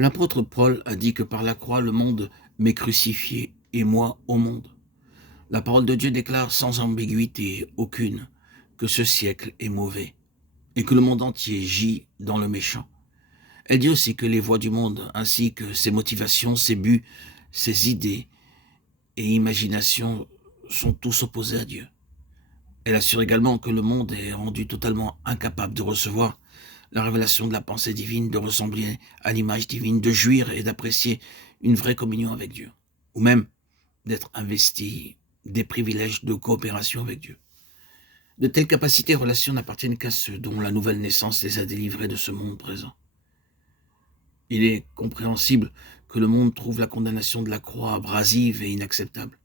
L'apôtre Paul a dit que par la croix, le monde m'est crucifié et moi au monde. La parole de Dieu déclare sans ambiguïté aucune que ce siècle est mauvais et que le monde entier gît dans le méchant. Elle dit aussi que les voies du monde, ainsi que ses motivations, ses buts, ses idées et imaginations sont tous opposés à Dieu. Elle assure également que le monde est rendu totalement incapable de recevoir la révélation de la pensée divine, de ressembler à l'image divine, de jouir et d'apprécier une vraie communion avec Dieu, ou même d'être investi des privilèges de coopération avec Dieu. De telles capacités et relations n'appartiennent qu'à ceux dont la nouvelle naissance les a délivrés de ce monde présent. Il est compréhensible que le monde trouve la condamnation de la croix abrasive et inacceptable.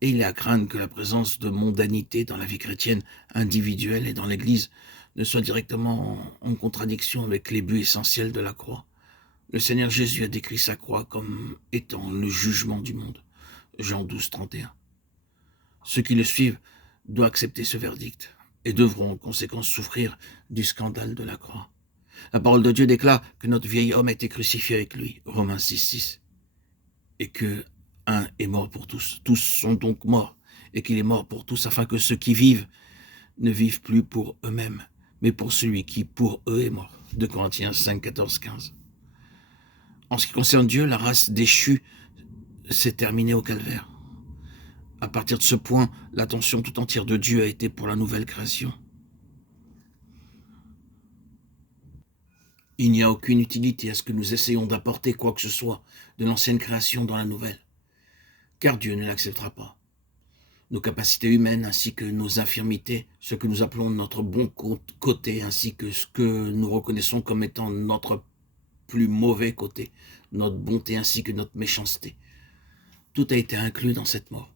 Et il est à craindre que la présence de mondanité dans la vie chrétienne individuelle et dans l'Église ne soit directement en contradiction avec les buts essentiels de la croix. Le Seigneur Jésus a décrit sa croix comme étant le jugement du monde. Jean 12, 31. Ceux qui le suivent doivent accepter ce verdict et devront en conséquence souffrir du scandale de la croix. La parole de Dieu déclare que notre vieil homme a été crucifié avec lui, Romains 6, 6, et que un est mort pour tous. Tous sont donc morts, et qu'il est mort pour tous, afin que ceux qui vivent ne vivent plus pour eux-mêmes, mais pour celui qui pour eux est mort. 2 Corinthiens 5, 14, 15. En ce qui concerne Dieu, la race déchue s'est terminée au calvaire. À partir de ce point, l'attention tout entière de Dieu a été pour la nouvelle création. Il n'y a aucune utilité à ce que nous essayons d'apporter quoi que ce soit de l'ancienne création dans la nouvelle, car Dieu ne l'acceptera pas. Nos capacités humaines ainsi que nos infirmités, ce que nous appelons notre bon côté, ainsi que ce que nous reconnaissons comme étant notre plus mauvais côté, notre bonté ainsi que notre méchanceté. Tout a été inclus dans cette mort.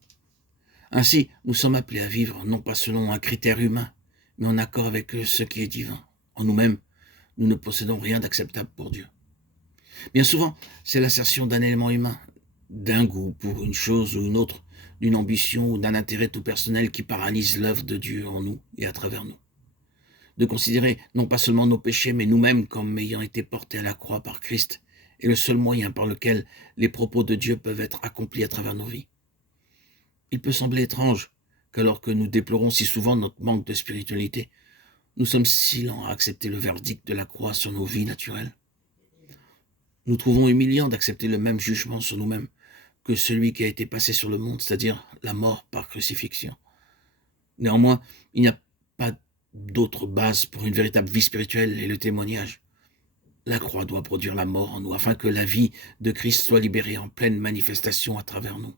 Ainsi, nous sommes appelés à vivre non pas selon un critère humain, mais en accord avec ce qui est divin. En nous-mêmes, nous ne possédons rien d'acceptable pour Dieu. Bien souvent, c'est l'assertion d'un élément humain, d'un goût pour une chose ou une autre, d'une ambition ou d'un intérêt tout personnel qui paralyse l'œuvre de Dieu en nous et à travers nous. De considérer non pas seulement nos péchés, mais nous-mêmes comme ayant été portés à la croix par Christ, est le seul moyen par lequel les propos de Dieu peuvent être accomplis à travers nos vies. Il peut sembler étrange qu'alors que nous déplorons si souvent notre manque de spiritualité, nous sommes si lents à accepter le verdict de la croix sur nos vies naturelles. Nous trouvons humiliant d'accepter le même jugement sur nous-mêmes que celui qui a été passé sur le monde, c'est-à-dire la mort par crucifixion. Néanmoins, il n'y a pas d'autre base pour une véritable vie spirituelle et le témoignage. La croix doit produire la mort en nous, afin que la vie de Christ soit libérée en pleine manifestation à travers nous.